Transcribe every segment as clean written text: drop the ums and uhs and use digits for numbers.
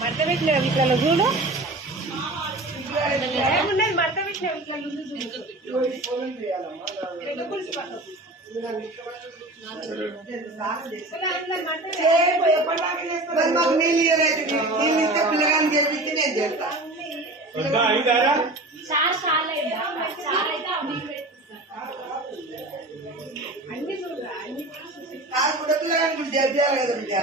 మడత పెట్టిన వీటిలో చూడు ఏమున్నది మడత పెట్టిన వీటిలో మాకు నీళ్ళు ఇస్తే పిల్లగాని చేపించి నేను చేస్తాను. పిల్లగాని కూడా చేపియాలి కదా బిడ్డ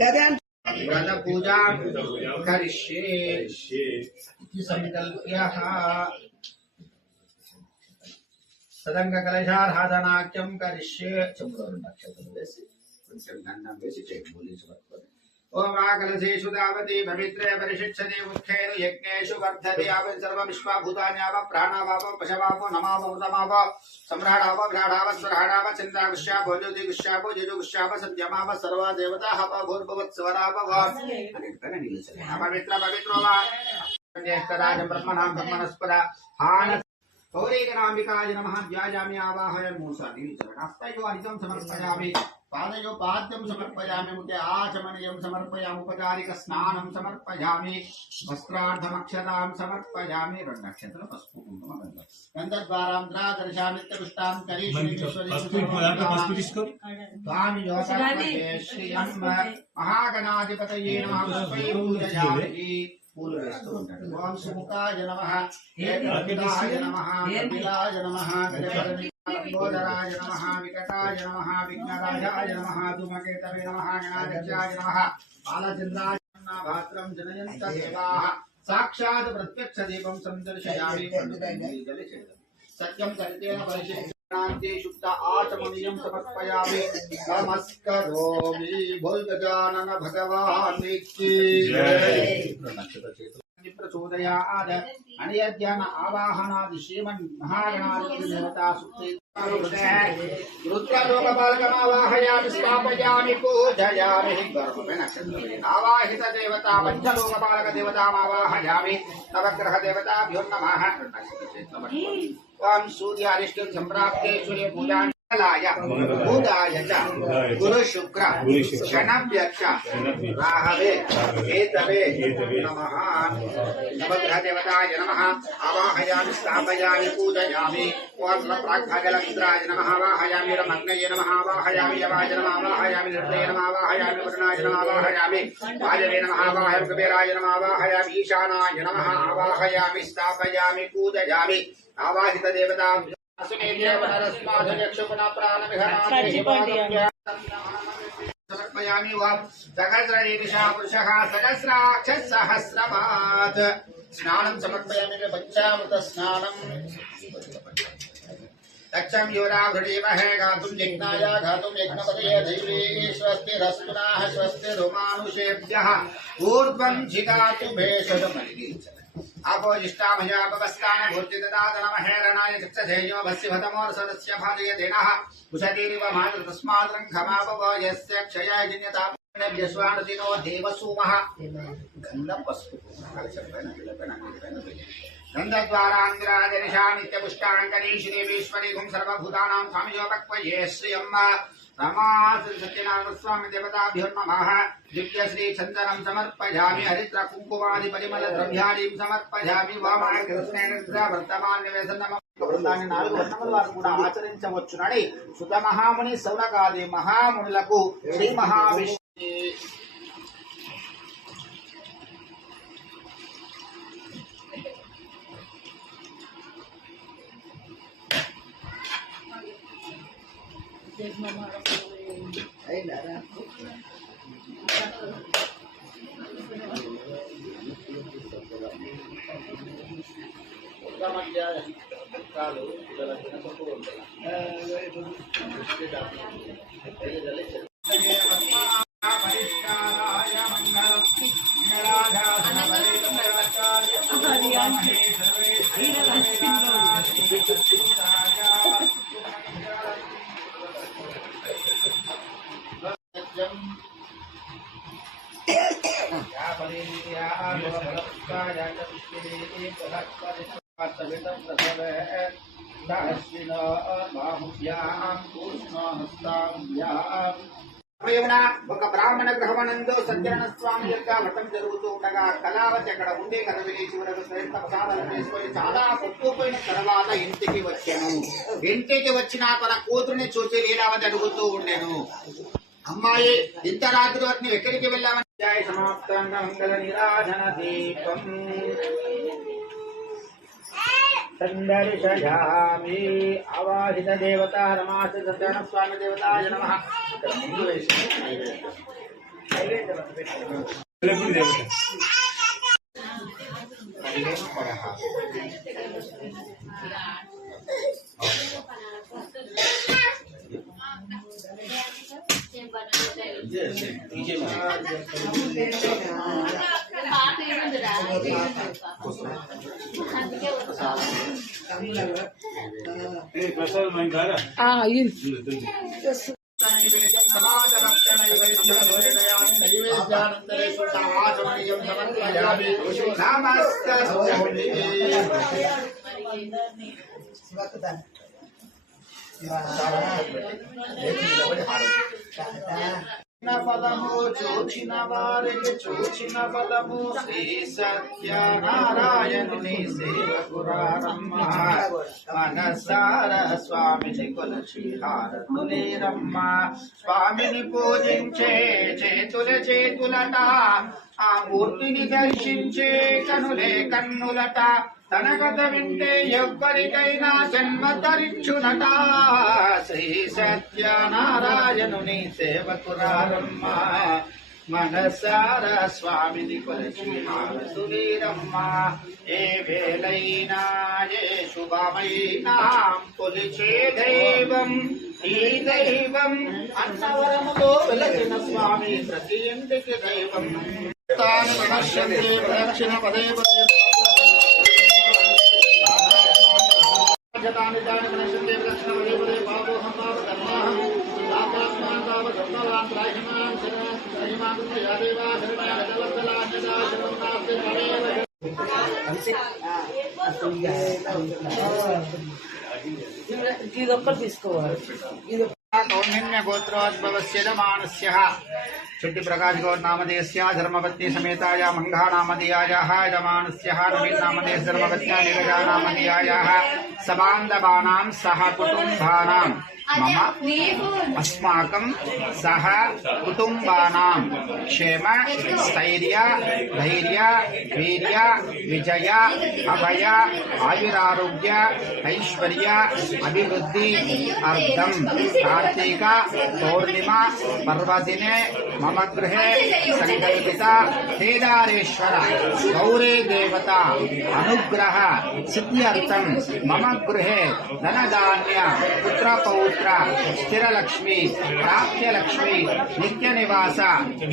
गदा पूजा करिष्ये संकल्प्य सदंग कलशाराधनाख्यम करिष्ये ओम आकलशेषु दावति पवित्रे परिशिक्षते उत्थेन यज्ञेषु वर्धते आव सर्व विश्वभूतान्याव प्राणावाव पशवाव नमाव मृतमाव सम्राडाव विराडाव स्वराडाव चन्द्रागुष्याव ज्योतिगुष्याव जुजुगुष्याव सत्यमाव सर्वा देवताः भूर्भुवत्स्वराव पवित्र पवित्रो वा ज्येष्ठराज ब्रह्मणां ब्रह्मणस्पदा हान गौरीगणाम्बिकाय नमः ध्यायामि आवाहयामि मूषादि हस्तयो अर्घ्यं समर्पयामि पादयो पाद्यं समर्पयामि मुखे आचमनीयं समर्पयामि उपचारिक स्नानं समर्पयामि वस्त्रार्धमक्षतां समर्पयामि रण्डक्षेत्र पस्पु कुङ्कुम गन्धद्वारां द्रादर्शामि नित्यपुष्टां करीष्यति स्वामी योगस्मते श्री हनुम महागणाधिपतये नमः पुष्पै पूजयामि पूल वेस्तू ఉంటాడు ఓం సుముఖాయ నమః ఏకవిధాయ నమః కపిలాయ నమః గజపతిగోదరాయ నమః వికటాయ నమః విఘ్నరాజాయ నమః ధూమకేతవే నమః గణాధ్యక్షాయ నమః బాలచంద్రాయ నమః భాత్రం జనయంత దేవాః సాక్షాత్ ప్రత్యక్ష దీపం సందర్శయామి సత్యం కరితేన పరిశుద్ధాంతే శుద్ధ ఆచమనీయం సమర్పయామి నమస్కరోమి భోల్గజానన భగవాని కీ జై ప్రచోదయాద అనియజ్ఞాన ఆవాహనాది శ్రీమన్ మహాగణాధిపతి దేవతా సుక్తి रुद्रलोकपालकमावाहयामि स्थापयामि पूजयामि आवाहित देवता पंचलोकपालक देवतामावाहयामि नवग्रह देवताभ्यो नमः ओम सूर्य अरिष्टं संप्राप्ते सूर्य पूजा बुधाय च गुरु शुक्र शनभ्यश्च राहवे केतवे नमः नवग्रह देवताय नमः आवाहयामि स्थापयामि पूजयामि ओम प्राग्भागलमिन्द्राय नमः आवाहयामि रमग्नये नमः आवाहयामि यवाय नमः आवाहयामि निर्दये नमः आवाहयामि वरुणाय नमः आवाहयामि वायवे नमः आवाहयामि कुबेराय नमः आवाहयामि ईशानाय नमः आवाहयामि स्थापयामि पूजयामि आवाहित देवता समर्पयामि वा सहस्रनीमिषा पुरुषः सहस्राक्षः सहस्रपात् स्नानं समर्पयामि पंचामृत स्नानं लक्ष्यं योराभृडीमहे गातुं यज्ञाय गातुं यज्ञपतये दैवे स्वस्तिरस्तुनाः स्वस्तिरुमानुषेभ्यः ऊर्ध्वं जिगातु भेषजमलिगीर्च अपोजिष्टामयापवस्थान भूर्जिददातनमहेरणाय चक्षसेयो भस्यभतमोरसदस्य भाजय देनः कुशतीरिव मातृ तस्माद्रङ्घमापव यस्य क्षयाय जन्यताभ्यस्वानसिनो देवसूमः गन्धपस्तु गन्धद्वारान्तिराजनिशा नित्यपुष्टाङ्करी श्रीवीश्वरी गुं सर्वभूतानां स्वामियोपक्वये श्रियम् सत्यनारायणस्वामी देवताभ्यो नमः दिव्य श्री चंदनं समर्पयामि हरिद्र कुंकुमादि परिमल द्रव्यादि समर्पयामि वामः कृष्णेन वर्तमान निवेदनम బృందాన్ని 4 వర్ణముల వారు కూడా ఆచరించవచ్చునని సుత మహాముని సౌనకాది మహామునులకు శ్రీ మహావిష్ణు ఒక బ్రాహ్మణ గృహమనందు సత్యనారాయణ స్వామి యొక్క వ్రతం జరుగుతూ ఉండగా కళావతి అక్కడ ఉండే కథవిని చివరకు శ్రేష్ఠ ప్రసాదాలు చేసుకొని చాలా పొట్టుపోయిన తర్వాత ఇంటికి వచ్చాను. ఇంటికి వచ్చిన తన కూతురుని చూసి లీలావతి అడుగుతూ ఉండేను, అమ్మాయి ఇంత రాత్రి వరకు నువ్వు ఎక్కడికి వెళ్ళామని. సమాప్తంగా మంగళ నీరాజన దీపం సందర్శయామి. అవాహిత దేవత రమాసి సత్యనారాయణ స్వామి దేవతాయ నమః. ముందు వేసి ఫలము చూచిన వారికి చూచిన ఫలము శ్రీ సత్యనారాయణుని సేవకురారమ్మ. మనసార స్వామిని కొలచి హారతులేరమ్మ. స్వామిని పూజించే చేతులట, ఆ మూర్తిని దర్శించే కనులే కన్నులట. తన కథ వింటే ఎవ్వరికైనా జన్మ ధరించునట. శ్రీ సత్యనారాయణుని సేవకురారమ్మ. మనసార స్వామిని కొలచి హారతులేరమ్మ. ఏ వేళైనా ఏ శుభమైనా కొలిచే దైవం ఈ దైవం. అన్నవరములో వెలసిన స్వామి ప్రతి ఇంటికి దైవం. తాను ప్రదర్శంతే ప్రదక్షిణ పదే పదే तानि तानि मनश्यन्ते विलक्षणवदे पदे पापोऽहं पापकर्माहं पापात्मान् पापकर्मवान् त्राहिमान् शरणं या देवा शरणाय गतवत्सलान्यदा शरणं नास्ति तमेव. ఇదొక్కటి తీసుకోవాలి. ఇది కౌండిన్య గోత్రోద్భవస్య యజమానస్యః చెట్టి ప్రకాశ్ గౌర్ నామధేయస్య ధర్మపత్ని సమేతాయ మంఘా నామధేయాయాః యజమానస్యః నవీన్ నామధేయ ధర్మపత్న్యా నీరజా నామధేయాయాః సబాంధవానాం సహ కుటుంబానాం మమ అస్మాకం సహ కుటుంబానాం క్షేమ స్థైర్య ధైర్య వీర్య విజయ అభయ ఆయురారోగ్య ఐశ్వర్య అభివృద్ధి అర్థం కార్తీక పౌర్ణిమ పర్వదినే మమ గృహే సంకల్పిత కేదారేశ్వర గౌరీ దేవత అనుగ్రహ సిద్ధ్యర్థం మమ గృహే ధనధాన్య పుత్ర పౌత్ర స్థిరలక్ష్మి ప్రాప్త్యలక్ష్మి నిత్య నివాస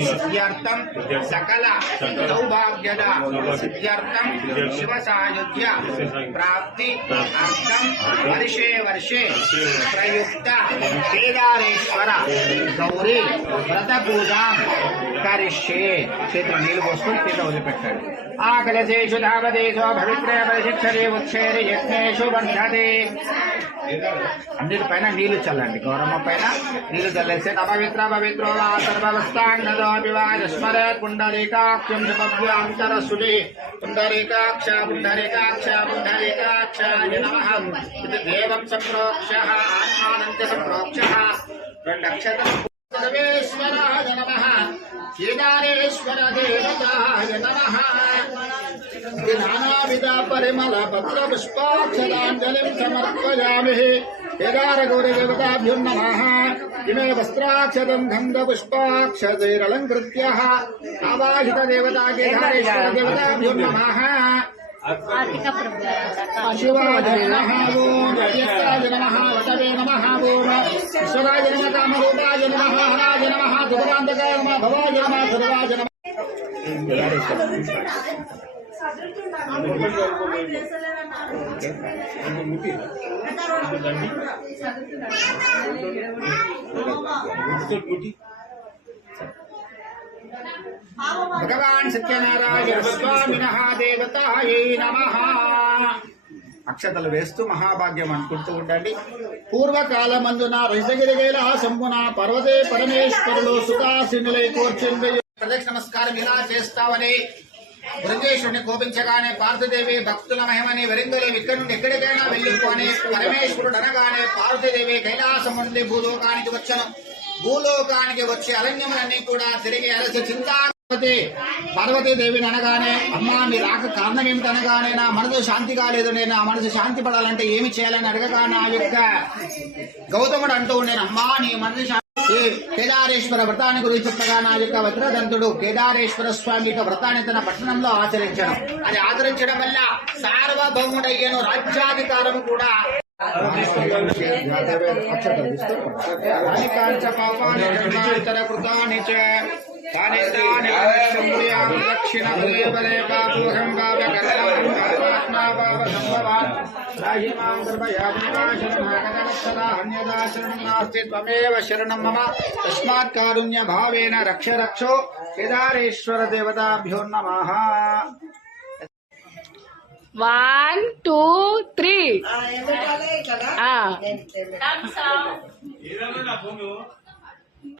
సిద్ధ్యర్థం సకల సౌభాగ్యద సిద్ధ్యర్థం శివ సాయుధ్య ప్రాప్తి అర్థం వర్షే వర్షే ప్రయుక్త కేదారేశ్వర గౌరీ వ్రత పూజాం కరిష్యే. చేతిలో నీళ్లు పోసుకొని తీర్థ వదిలిపెట్టాడు. ఆకలసేషు ధావదేశో భవిత్రయ పరిశిక్షరే ఉచ్చేరి యజ్ఞేషు వర్ధతే. అన్నిటిపైన నీళ్లు చల్లండి. గౌరమ్మ పైన నీళ్లు చల్లేస్తే అపవిత్ర పవిత్రో వా సర్వస్థాంగదోపి వా యస్మరేత్ పుండరీకాక్షం భవ్యాంతరసుడి పుండరీకాక్ష పుండరీకాక్ష పుండరీకాక్షాయ నమః. ఇది దేవం సంప్రోక్ష ఆత్మానంత సంప్రోక్ష. రెండక్షరం సర్వేశ్వరాయ నమః కేదారేశ్వర దేవతాయ నమః. నానావిధ పరిమళ పత్ర పుష్పాక్షరాంజలిం సమర్పయామి. కేదార గౌరీ దేవతాభ్యో నమః. ఇమే వస్త్రాక్షతం గంధ పుష్పాక్షరైరలంకృత్య ఆవాహిత దేవతా కేదారేశ్వర దేవతాభ్యో నమః. శివాయ నమః ఓం అవ్యక్తాయ నమః వటవే నమః ఓం ఈశ్వరాయ నమః కామరూపాయ నమః హరాయ నమః దుర్గాంతకాయ నమః భవాయ నమః సర్వాయ నమః. భగవాన్ సత్యనారాయణ స్వామినః దేవతాయై నమః. అక్షతలు వేస్తూ మహాభాగ్యం అనుకుంటూ ఉండండి. పూర్వకాలమందున ఋషగిరి కైలాసంబున పర్వతే పరమేశ్వరుడు సుఖాసినులై కూర్చుండి ప్రదక్షిణ నమస్కారం ఇలా చేస్తామని బృందేశ్వరుని కోపించగానే పార్వతీదేవి భక్తుల మహిమని వరింగలేవి ఇక్కడి నుండి ఎక్కడికైనా వెళ్ళిపోని పరమేశ్వరుడు అనగానే పార్వతీదేవి కైలాసం నుండి భూలోకానికి వచ్చను. భూలోకానికి వచ్చే అరణ్యములన్నీ కూడా తిరిగి అలసి చింతాపతి పార్వతీదేవిని అనగానే అమ్మా మీ రాక కారణం ఏమిటనగానే నా మనసు శాంతి కాలేదు, నేను ఆ మనసు శాంతి పడాలంటే ఏమి చేయాలని అడగగా నా యొక్క గౌతముడు అంటూ ఉండేను అమ్మా నీ మనసు ఈ కేదారేశ్వర వ్రతాన్ని గురించి చెప్పగా నా యొక్క వజ్రదంతుడు కేదారేశ్వర స్వామి యొక్క వ్రతాన్ని తన పట్టణంలో ఆచరించడం, అది ఆచరించడం వల్ల సార్వభౌముడయ్యను, రాజ్యాధికారము కూడా దక్షిణ త్వమేవ శరణం మమ తస్మాత్ కారుణ్య భావేన రక్ష రక్షో కేదారేశ్వర దేవతాభ్యో నమః. 1 2 3 ఏం పెట్టాలి కదా ఆ నేను